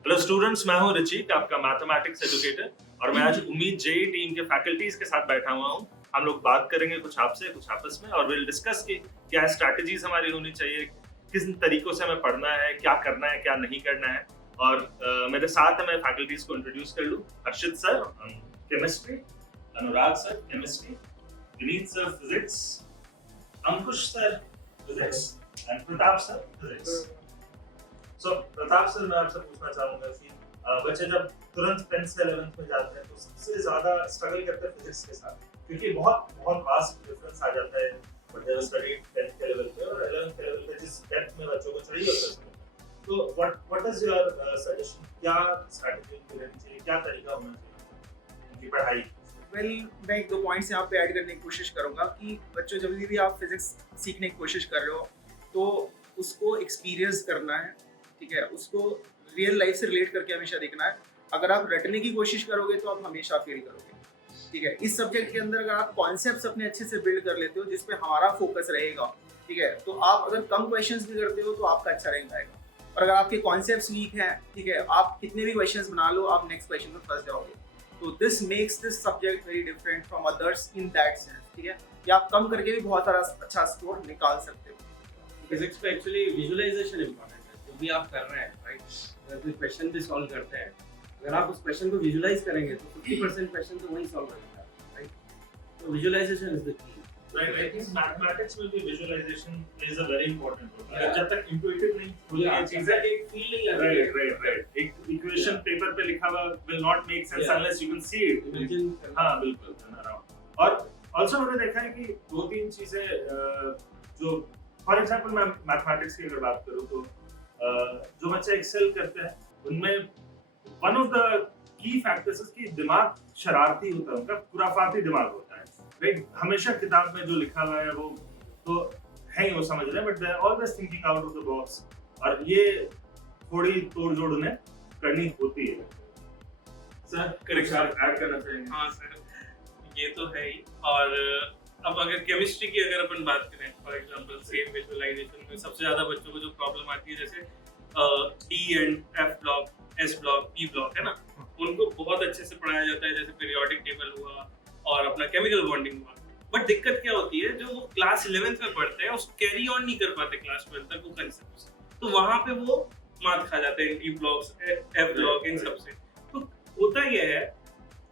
Hello students, मैं हूं ऋचिक, आपका मैथमेटिक्स एजुकेटर और मैं आज उम्मीद जेई टीम के फैकल्टीज के साथ बैठा हुआ हूं। हम लोग बात करेंगे कुछ आपसे, कुछ आपस में, और विल डिस्कस कि क्या स्ट्रैटेजीज हमारी होनी चाहिए, किस तरीकों से हमें पढ़ना है, क्या करना है, क्या नहीं करना है। और मेरे साथ है, मैं फैकल्टीज को इंट्रोड्यूस कर लूं। Harshit sir chemistry, Anurag sir chemistry, Vineet sir physics, Ankush sir physics and Pratap sir physics. So Pratap sir, मैं आपसे पूछना चाहूंगा कि बच्चे जब तुरंत 10th से 11th में जाते हैं तो सबसे ज्यादा स्ट्रगल करते हैं फिजिक्स के साथ, क्योंकि बहुत बहुत वास्ट डिफरेंस आ जाता है बट स्टडी 10th के लेवल पे और 11th के लेवल पे जिस डेप्थ में बच्चों को चाहिए होता है। तो व्हाट इज योर सजेशन, क्या स्ट्रेटजी लेनी चाहिए, क्या तरीका होना चाहिए उनकी पढ़ाई? मैं एक दो पॉइंट्स यहाँ पे ऐड करने की कोशिश करूंगा कि बच्चों जब भी आप फिजिक्स सीखने की कोशिश कर रहे हो तो उसको एक्सपीरियंस करना है, ठीक है, उसको रियल लाइफ से रिलेट करके हमेशा देखना है। अगर आप रटने की कोशिश करोगे तो आप हमेशा फेल करोगे, ठीक है। इस सब्जेक्ट के अंदर अगर आप कॉन्सेप्ट्स अपने अच्छे से बिल्ड कर लेते हो जिसपे हमारा फोकस रहेगा, ठीक है, तो आप अगर कम क्वेश्चंस भी करते हो तो आपका अच्छा रैंक आएगा। और अगर आपके कॉन्सेप्ट्स वीक हैं, ठीक है, आप कितने भी क्वेश्चंस बना लो, आप नेक्स्ट क्वेश्चन में फंस जाओगे। तो this makes this subject very different from others in that sense, ठीक है, कि आप कम करके भी बहुत सारा अच्छा स्कोर निकाल सकते हो। फिजिक्स में एक्चुअली विजुअलाइजेशन इंपॉर्टेंट है। जो भी आप कर रहे हैं, राइट, अगर कोई क्वेश्चन भी सॉल्व करते हैं, अगर आप उस क्वेश्चन को विजुअलाइज करेंगे तो 50% क्वेश्चन तो वही सॉल्व हो जाता है, राइट। तो visualisation is the key. I think mathematics में भी visualization is a very important role. जब तक इंट्यूटिव नहीं होगी ये चीजें, एक फील नहीं लगेगी। राइट, एक इक्वेशन पेपर पे लिखा हुआ will not make sense unless you can see it. Imagine हाँ बिल्कुल, और ऑल्सो मैंने देखा है कि दो तीन चीजें जो फॉर एग्जांपल मैं मैथमेटिक्स की अगर बात करूं तो जो बच्चे एक्सेल करते हैं उनमें one of the key factors की दिमाग शरारती होता है, उनका खुराफाती दिमाग होता है, राइट। हमेशा किताब में जो लिखा हुआ है वो तो है ही, वो समझ रहे हैं, but they are always thinking out of the box, और ये थोड़ी तोड़ जोड़ उन्हें करनी होती है। सर करेक्ट ऐड करना चाहेंगे? हाँ सर, ये तो है ही। और अब अगर केमिस्ट्री की अगर अपन बात करें, फॉर एग्जांपल सेम विजुअलाइजेशन में सबसे ज्यादा बच्चों को जो प्रॉब्लम आती है, जैसे D and F block, S block, P block है ना, उनको बहुत अच्छे से पढ़ाया जाता है, जैसे पीरियोडिक टेबल हुआ और अपना केमिकल बॉन्डिंग हुआ। बट दिक्कत क्या होती है, जो वो क्लास 11th में पढ़ते हैं उसको कैरी ऑन नहीं कर पाते क्लास 12 तक वो कंसेप्ट्स, तो वहां पे वो मात खा जाते हैं डी ब्लॉक्स, एफ ब्लॉक, इन सबसे। तो होता यह है,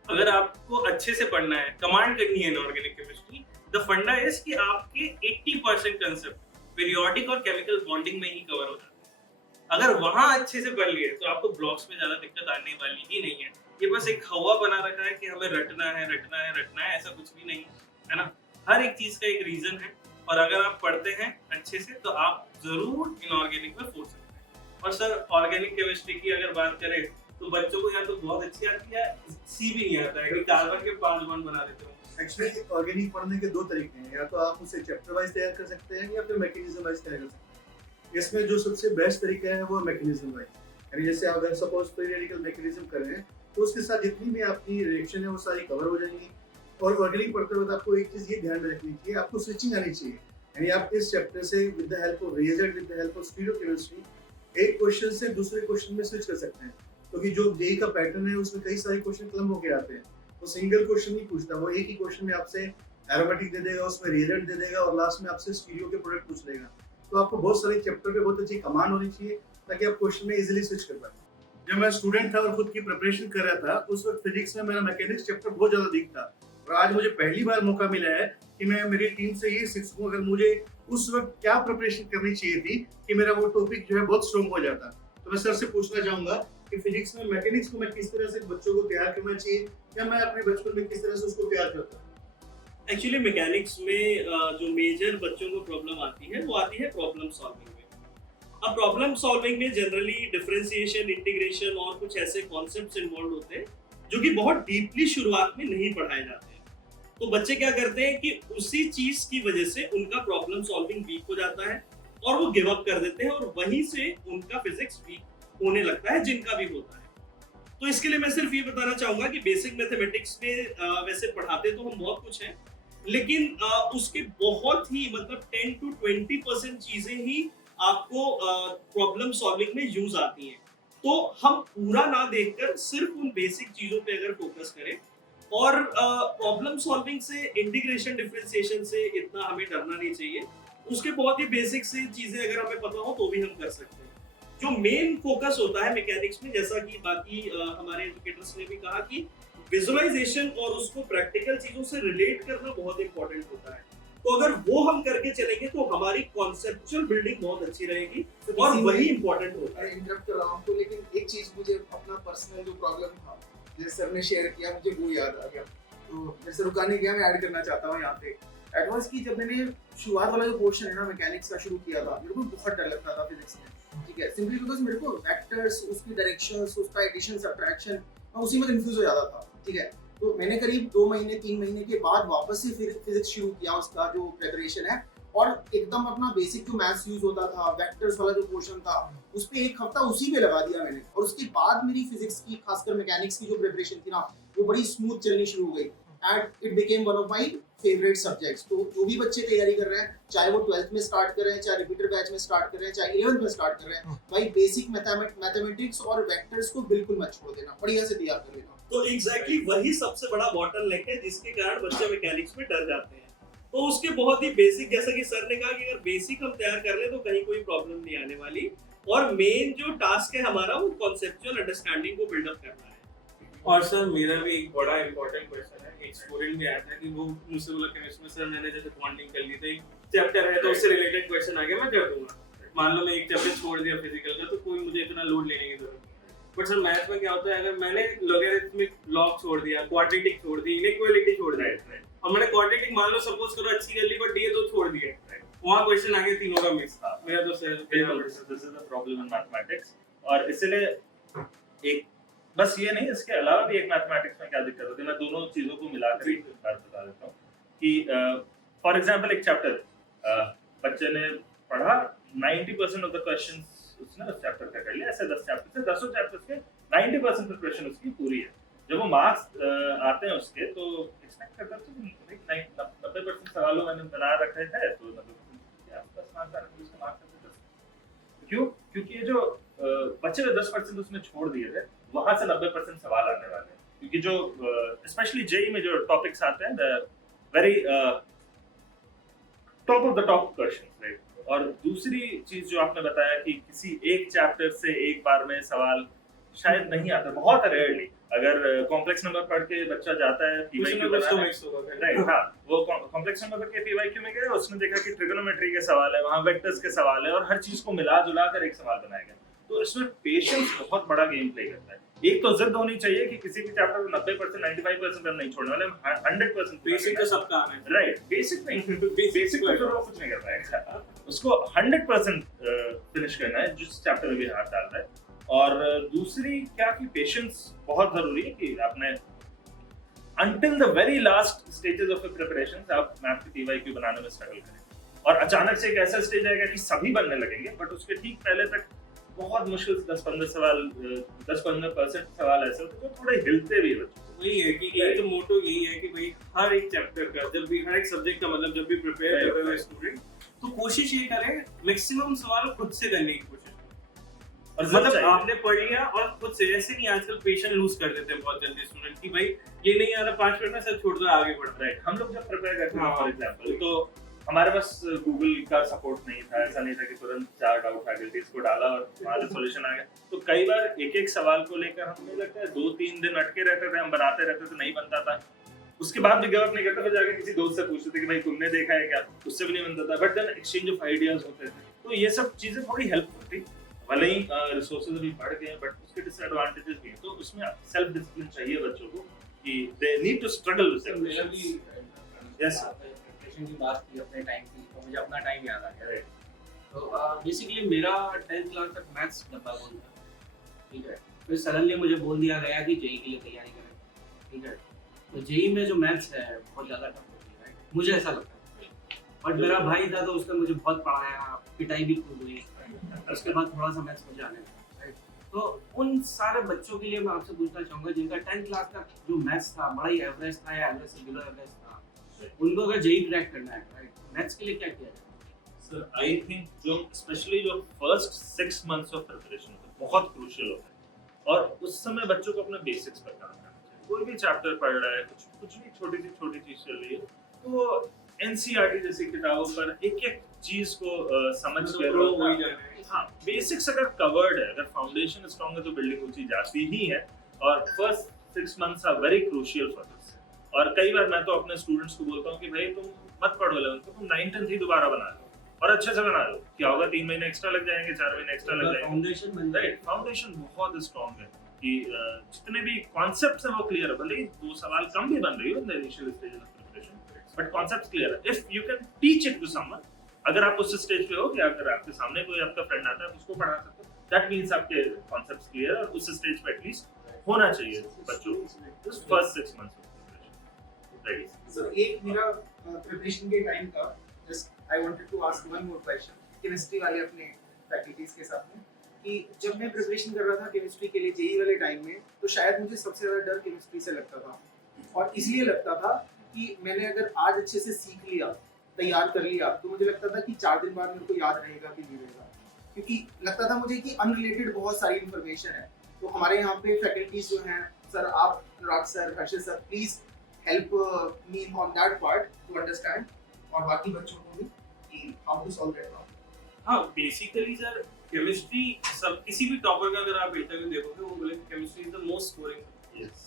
अगर आपको अच्छे से पढ़ना है, कमांड करनी है इनऑर्गेनिक केमिस्ट्री, द फंडा इज कि आपके 80% कंसेप्ट पीरियोडिक और केमिकल बॉन्डिंग में ही कवर हो जाते हैं। अगर वहां अच्छे से पढ़ लिए तो आपको ब्लॉक्स में ज्यादा दिक्कत आने वाली ही नहीं है। ये बस एक हवा बना रखा है कि हमें रटना है, रटना है, रटना है, ऐसा कुछ भी नहीं है ना। हर एक चीज का एक रीजन है, और अगर आप पढ़ते हैं अच्छे से तो आप जरूर इनऑर्गेनिक में पहुंच सकते हैं। और सर ऑर्गेनिक केमिस्ट्री की अगर बात करें तो बच्चों को या तो बहुत अच्छी आती है, सी भी नहीं आता है कि कार्बन के 5 बॉन्ड बना देते हो। एक्चुअली ऑर्गेनिक पढ़ने के दो तरीके हैं, या तो आप उसे चैप्टर वाइज तैयार कर सकते हैं या फिर मैकेनिज्म वाइज तैयार कर सकते हैं। इसमें जो सबसे बेस्ट तरीका है वो मैकेनिज्म वाइज, यानी जैसे अगर सपोज फ्री रेडिकल मैकेनिज्म कर रहे हैं तो उसके साथ जितनी भी आपकी रिएक्शन है वो सारी कवर हो जाएंगी। और ऑर्गेनिक पढ़ते वक्त आपको एक चीज ये ध्यान रखनी चाहिए, आपको स्विचिंग आनी चाहिए, यानी आप इस चैप्टर से with the help of reagent, with the help of stereochemistry एक क्वेश्चन से दूसरे क्वेश्चन में स्विच कर सकते हैं, क्योंकि जो जेईई का पैटर्न है उसमें कई सारे क्वेश्चन क्लम्ब होके आते हैं। वो सिंगल क्वेश्चन नहीं पूछता, वो एक ही क्वेश्चन में आपसे एरोमेटिक दे देगा, उसमें रिएजेंट दे देगा और लास्ट में आपसे स्टीरियो के प्रोडक्ट पूछ लेगा। तो आपको बहुत सारे चैप्टर पे बहुत अच्छी कमांड होनी चाहिए ताकि आप क्वेश्चन में इजीली स्विच कर पाए। जब मैं स्टूडेंट था और खुद की प्रिपरेशन कर रहा था उस वक्त फिजिक्स में मेरा मैकेनिक्स चैप्टर बहुत ज्यादा वीक था, और आज मुझे पहली बार मौका मिला है कि मैं मेरी टीम से ये सीख सकूं अगर मुझे उस वक्त क्या प्रिपरेशन करनी चाहिए थी कि मेरा वो टॉपिक जो है बहुत स्ट्रॉन्ग हो जाता। तो मैं सर से पूछना चाहूंगा कि फिजिक्स में मैकेनिक्स को मैं किस तरह से बच्चों को तैयार करना चाहिए, या मैं अपने बचपन में किस तरह से उसको तैयार करता। एक्चुअली मैकेनिक्स में जो मेजर बच्चों को प्रॉब्लम आती है वो आती है प्रॉब्लम सॉल्विंग में। अब प्रॉब्लम सॉल्विंग में जनरली डिफरेंशिएशन, इंटीग्रेशन और कुछ ऐसे कॉन्सेप्ट्स इन्वॉल्व होते हैं जो कि बहुत डीपली शुरुआत में नहीं पढ़ाए जाते हैं। तो बच्चे क्या करते हैं कि उसी चीज की वजह से उनका प्रॉब्लम सॉल्विंग वीक हो जाता है और वो गिव अप कर देते हैं, और वहीं से उनका फिजिक्स वीक होने लगता है, जिनका भी होता है। तो इसके लिए मैं सिर्फ ये बताना चाहूंगा कि बेसिक मैथमेटिक्स में वैसे पढ़ाते तो हम बहुत कुछ हैं, लेकिन उसके बहुत ही मतलब 10 to 20% चीजें ही आपको प्रॉब्लम सॉल्विंग में यूज आती हैं। तो हम पूरा ना देखकर सिर्फ उन बेसिक चीजों पे अगर फोकस करें और प्रॉब्लम सॉल्विंग से, इंटीग्रेशन डिफरेंशिएशन से इतना हमें डरना नहीं चाहिए। उसके बहुत ही बेसिक से चीजें अगर हमें पता हो तो भी हम कर सकते हैं। जो मेन फोकस होता है मैकेनिक्स में, जैसा कि बाकी हमारे एजुकेटर्स ने भी कहा कि विजुअलाइजेशन और उसको प्रैक्टिकल चीजों से रिलेट करना बहुत इंपॉर्टेंट होता है। तो अगर वो हम करके चलेंगे तो हमारी कॉन्सेप्चुअल बिल्डिंग बहुत अच्छी रहेगी और वही इंपॉर्टेंट होता है। इंटरप्ट कर रहा हूँ आपको, लेकिन एक चीज मुझे अपना पर्सनल जो प्रॉब्लम था जैसे सर ने शेयर किया मुझे वो याद आ गया, तो जैसे रुका नहीं गया, मैं ऐड करना चाहता हूँ यहाँ पे। एडवांस की जब मैंने शुरुआत वाला जो पोर्शन है ना मैकेनिक्स का शुरू किया था, मेरे को बहुत डर लगता था फिजिक्स में, ठीक है, सिंपली बिकॉज मेरे को वेक्टर्स, उसकी डायरेक्शंस, उसका एडिशन सब्ट्रैक्शन, मैं उसी में कंफ्यूज हो जाता था, ठीक है। तो मैंने करीब 2 महीने 3 महीने के बाद वापस से फिर फिजिक्स शुरू किया, उसका जो प्रिपरेशन है, और एकदम अपना बेसिक जो मैथ्स यूज होता था, वेक्टर्स वाला जो पोर्शन था, उस पे 1 हफ्ता उसी पे लगा दिया मैंने। और उसके बाद मेरी फिजिक्स की, खासकर मैकेनिक्स की जो प्रिपरेशन थी ना, वो बड़ी स्मूथ चलनी शुरू हो गई and it became one of my favourite subjects. तो जो भी बच्चे तैयारी कर रहे हैं, चाहे वो 12th में स्टार्ट कर रहे हैं, चाहे रिपीटर बैच में स्टार्ट कर रहे हैं, चाहे 11th में स्टार्ट कर रहे हैं, भाई बेसिक मैथमेटिक्स और वेक्टर्स को बिल्कुल मत छोड़ देना, बढ़िया से तैयार कर लेना। तो एग्जैक्टली वही सबसे बड़ा बॉटलनेक है जिसके कारण बच्चे मैकेनिक्स में डर जाते हैं। तो उसके बहुत ही बेसिक, जैसा कि सर ने कहा कि अगर बेसिक हम तैयार कर ले तो कहीं कोई प्रॉब्लम नहीं आने वाली। और मेन जो टास्क है हमारा वो कॉन्सेप्चुअल अंडरस्टैंडिंग को बिल्डअप करना है। और सर मेरा भी एक बड़ा इंपॉर्टेंट क्वेश्चन है, एक स्टूडेंट भी आया था कि वो मुझसे बोला केमिस्ट्री में सर मैंने जैसे बॉन्डिंग कर ली थी, चैप्टर है तो उससे रिलेटेड क्वेश्चन आ गया, मैं कर दूंगा। मान लो मैं एक चैप्टर छोड़ दिया फिजिकल का तो कोई मुझे इतना लोड लेने की जरूरत नहीं। बट सर मैथ में क्या होता है, अगर मैंने लॉगरिथमिक लॉग छोड़ दिया, क्वाड्रेटिक छोड़ दी, इनइक्वालिटी छोड़ दी, और मैंने क्वाड्रेटिक मान लो सपोज करो अच्छी कर ली बट ये तो छोड़ दिए, वहां क्वेश्चन आ गया तीनों का मिक्स। मेरा तो sir this is the problem in mathematics. और इसलिए एक बस ये नहीं, इसके अलावा भी एक मैथमेटिक्स में क्या दिक्कत होती है, मैं दोनों चीजों को मिलाकर एक बार बता देता हूँ कि फॉर एग्जांपल एक चैप्टर बच्चे ने पढ़ा, 90% ऑफ द क्वेश्चंस उसने उस चैप्टर का कर लिया, ऐसे 10 चैप्टर से 10 चैप्टर्स के 90% प्रिपरेशन उसकी पूरी है। जब वो मार्क्स आते हैं उसके तो एक्सपेक्ट करता हूँ 90% सवालों मैंने बना रखे थे तो 90% के आसपास मार्क्स आ रहे थे, उसके मार्क्स आते थे। क्यों? क्योंकि ये जो बच्चे ने 10% उसमें छोड़ दिए थे, वहां से 90% सवाल आने वाले हैं। क्योंकि जो स्पेशली जेई में जो टॉपिक्स आते हैं, very top of the top questions, right. और दूसरी चीज जो आपने बताया कि किसी एक चैप्टर से एक बार में सवाल शायद नहीं आता, बहुत रेयरली। अगर कॉम्प्लेक्स नंबर पढ़ के बच्चा जाता है पीवाईक्यू बनाने, राइट, हाँ, वो कॉम्प्लेक्स नंबर पढ़ के पीवाईक्यू में गया, उसने देखा कि ट्रिगोनोमेट्री के सवाल है, वहां वेक्टर्स के सवाल है, और हर चीज को मिला जुला कर एक सवाल बनाया गया। तो इसमें पेशेंस बहुत बड़ा गेम प्ले करता है। एक तो जिद होनी चाहिए कि किसी भी चैप्टर को 90% 95% हम नहीं छोड़ने वाले, हम 100% बेसिक का सबका आना है, राइट। बेसिक नहीं, बेसिक में तो वो कुछ नहीं कर पाएगा, उसको 100% फिनिश करना है जिस चैप्टर में भी हाथ डाल रहा है। और दूसरी क्या कि पेशेंस बहुत जरूरी है कि आपने until the very last stages of the preparation आप मैथ की पीवाईक्यू बनाने में स्ट्रगल करें। और अचानक से एक ऐसा स्टेज आएगा कि सभी बनने लगेंगे, बट उसके ठीक पहले तक बहुत मुश्किल से 10-15 सवाल 10-15% सवाल ऐसे होते हैं जो थोड़े हिलते भी बच्चों से। वही है कि एक तो मोटो यही है कि भाई हर एक चैप्टर का, जब भी हर एक सब्जेक्ट का मतलब जब भी प्रिपेयर कर रहे हो स्टूडेंट, तो कोशिश ये करें मैक्सिमम सवाल खुद से करने की कोशिश करें। और मतलब आपने पढ़ लिया और खुद से, ऐसे नहीं आजकल पेशेंस लूज कर देते हैं बहुत जल्दी स्टूडेंट कि भाई ये नहीं आ रहा 5 मिनट में सर छोड़ दो आगे बढ़ रहा है। हम लोग जब प्रिपेयर करते हैं फॉर एग्जांपल, तो हमारे पास गूगल का सपोर्ट नहीं था, ऐसा नहीं था कि तुरंत 4 डाउट फैकल्टीज को डाला और हमारा सॉल्यूशन आ गया। तो कई बार एक सवाल को लेकर हमें लगता है 2-3 दिन अटके रहते थे, हम बनाते रहते थे, नहीं बनता था। उसके बाद भी गिव अप नहीं करते, फिर जाके किसी दोस्त से पूछते थे कि भाई तुमने देखा है क्या, उससे भी नहीं बनता था। But then exchange of ideas होते थे, तो ये सब चीजें थोड़ी हेल्प होती। भले ही रिसोर्सेज अभी बढ़ गए हैं, बट उसके डिसएडवांटेजेस भी हैं। तो उसमें सेल्फ डिसिप्लिन चाहिए बच्चों को कि they need to struggle with self. Yes sir, की बात की अपने टाइम की, तो मुझे अपना टाइम याद आ गया। तो बेसिकली मेरा 10th क्लास तक मैथ्स डब्बा बोल था, ठीक है। फिर सडनली मुझे बोल दिया गया कि जेई के लिए तैयारी करें, ठीक है। तो जेई में जो मैथ्स है बहुत ज़्यादा टफ होती है, राइट, मुझे ऐसा लगता है। और मेरा भाई था तो उसने मुझे बहुत पढ़ाया, पिटाई भी खूब हुई, उसके बाद थोड़ा सा मैथ्स मुझे आने लगा, राइट। तो उन सारे बच्चों के लिए मैं आपसे पूछना चाहूँगा जिनका 10th क्लास तक जो मैथ्स था बड़ा ही एवरेज था या एवरेज से बिलो एवरेज था, उनको अगर जेई क्रैक करना है, राइट, मैथ्स के लिए क्या किया जाए? सर आई थिंक जो स्पेशली जो फर्स्ट 6 मंथ्स ऑफ प्रिपरेशन होता है बहुत क्रूशियल होता है। और उस समय बच्चों को अपने बेसिक्स पर काम करना चाहिए। कोई भी चैप्टर पढ़ रहा है, कुछ भी छोटी चीज चल रही है, तो एनसीईआरटी जैसी किताबों पर एक एक चीज को समझ के प्रो हो ही जाना है। हाँ, बेसिक्स अगर कवर्ड है, अगर फाउंडेशन स्ट्रांग है तो बिल्डिंग ऊंची जाती ही है। और first 6 months are very crucial for this. और कई बार मैं तो अपने स्टूडेंट्स को बोलता हूँ कि भाई तुम मत पढ़ो 11th को, तुम 9th 10th ही दोबारा बना लो और अच्छे से बना लो। क्या होगा, 3 महीने एक्स्ट्रा लग जाएंगे, 4 महीने एक्स्ट्रा लग जाएंगे। फाउंडेशन बन जाए। राइट, फाउंडेशन बहुत स्ट्रांग है कि जितने भी कॉन्सेप्ट्स हैं वो क्लियर है। भले ही 2 सवाल कम भी बन रही हो in the initial stage of preparation, but concepts clear है। If you can teach it to someone, अगर आप उस स्टेज पे हो कि अगर आपके सामने कोई आपका फ्रेंड आता है उसको पढ़ा सकते हो, दैट मींस आपके कॉन्सेप्ट्स क्लियर है। और उस स्टेज पे एटलीस्ट होना चाहिए बच्चों को first 6 months of preparation. Right sir, एक मेरा प्रिपरेशन के टाइम का, just I wanted to ask one more question chemistry वाले अपने फैकल्टीज के साथ में, कि जब मैं प्रिपरेशन कर रहा था केमिस्ट्री के लिए जेई वाले टाइम में, तो शायद मुझे सबसे ज़्यादा डर केमिस्ट्री से लगता था। और इसलिए लगता था कि मैंने अगर आज अच्छे से सीख लिया, तैयार कर लिया, तो मुझे लगता था कि 4 दिन बाद मेरे को याद रहेगा कि नहीं रहेगा, क्योंकि लगता था मुझे कि अनरिलेटेड बहुत सारी इन्फॉर्मेशन है। तो हमारे यहाँ पे फैकल्टीज जो हैं, सर आप, Anurag sir, Harshit sir, please help me on that part to understand, और बाकी बच्चों को भी कि how to solve that problem. हाँ, बेसिकली सर केमिस्ट्री, सब किसी भी टॉपर का अगर आप इंटरव्यू देखोगे वो बोलेंगे chemistry is the most scoring yes,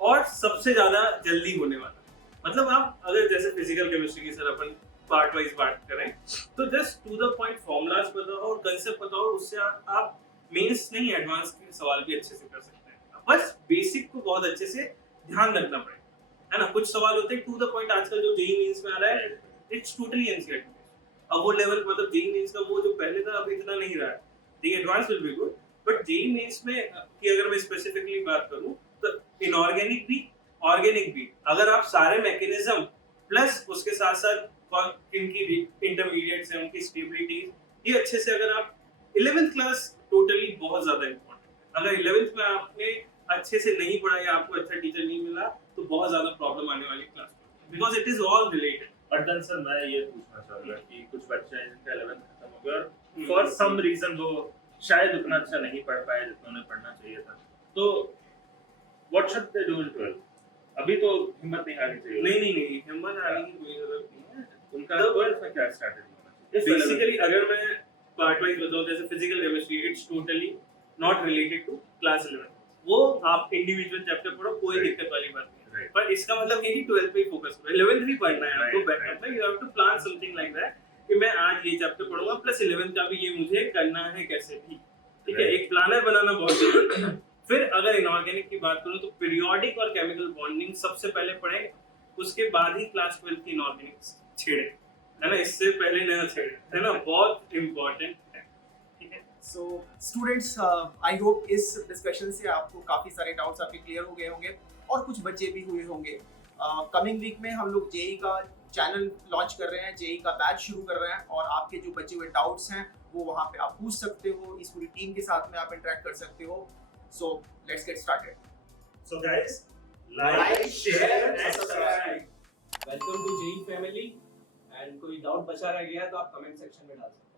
और सबसे ज्यादा जल्दी होने वाला। मतलब आप अगर जैसे फिजिकल केमिस्ट्री की सर अपन पार्ट वाइज बात करें, तो just to the point formulas पता हो और कंसेप्ट पता हो, उससे आप मेंस नहीं एडवांस के सवाल भी अच्छे से कर सकते हैं। बस बेसिक को बहुत अच्छे से ध्यान रखना पड़ेगा, है ना। कुछ सवाल होते हैं टू द पॉइंट, आजकल जो जेईई मेंस में आ रहा है इट्स टोटली एनसीईआरटी। अब वो लेवल, मतलब जेईई मेंस का वो जो पहले था अब इतना नहीं रहा है। JEE advance will be good, but JEE mains में की अगर मैं स्पेसिफिकली बात करूं तो इनऑर्गेनिक भी, ऑर्गेनिक भी, अगर आप सारे मैकेनिज्म प्लस उसके साथ साथ इनकी इंटरमीडिएट्स हैं, उनकी स्टेबिलिटी, ये अच्छे से अगर आप 11th क्लास टोटली बहुत ज्यादा इंपॉर्टेंट। अगर 11th में आपने अच्छे से नहीं पढ़ा या आपको अच्छा टीचर नहीं मिला तो बहुत ज्यादा प्रॉब्लम आने वाली क्लास में, because it is all related. But then sir मैं ये पूछना चाहूंगा कि कुछ बच्चे हैं जिनका 11th खत्म हो गया और फॉर सम रीजन वो शायद उतना अच्छा नहीं पढ़ पाए जितना उन्हें पढ़ना चाहिए था, तो what should they do in 12th? अभी तो हिम्मत नहीं हारनी चाहिए। नहीं, हिम्मत हारने की कोई जरूरत नहीं है। उनका 12th में क्या स्ट्रैटेजी होना चाहिए? बेसिकली अगर मैं पार्ट वाइज बताऊं, जैसे physical chemistry it's totally not related to class 11, वो आप इंडिविजुअल चैप्टर पढ़ो, कोई दिक्कत वाली बात नहीं है। पर इसका मतलब ये नहीं 12th पे ही फोकस करो, 11th भी पढ़ना है आपको बैकअप में। You have to plan something like that कि मैं आज ये चैप्टर पढ़ूंगा प्लस 11th का भी ये मुझे करना है कैसे भी, ठीक है। एक प्लानर बनाना बहुत जरूरी है। फिर अगर इनऑर्गेनिक की बात करूं तो पीरियोडिक और केमिकल बॉन्डिंग सबसे पहले पढ़े, उसके बाद ही क्लास 12 की इनऑर्गेनिक छेड़े, है ना, इससे पहले ना छेड़े, है ना, बहुत इंपॉर्टेंट है, ठीक है। सो स्टूडेंट्स, आई होप इस डिस्कशन से आपको काफ़ी सारे डाउट्स आपके क्लियर हो गए होंगे और कुछ बच्चे भी हुए होंगे। कमिंग वीक में हम लोग जेई का चैनल लॉन्च कर रहे हैं, जेई का बैच शुरू कर रहे हैं, और आपके जो बचे हुए डाउट्स हैं वो वहाँ पे आप पूछ सकते हो, इस पूरी टीम के साथ में आप इंटरेक्ट कर सकते हो। So let's get started. So guys, Like, share and subscribe. Welcome to JEE family. And कोई डाउट बचा रह गया तो आप कमेंट सेक्शन में डाल सकते हैं।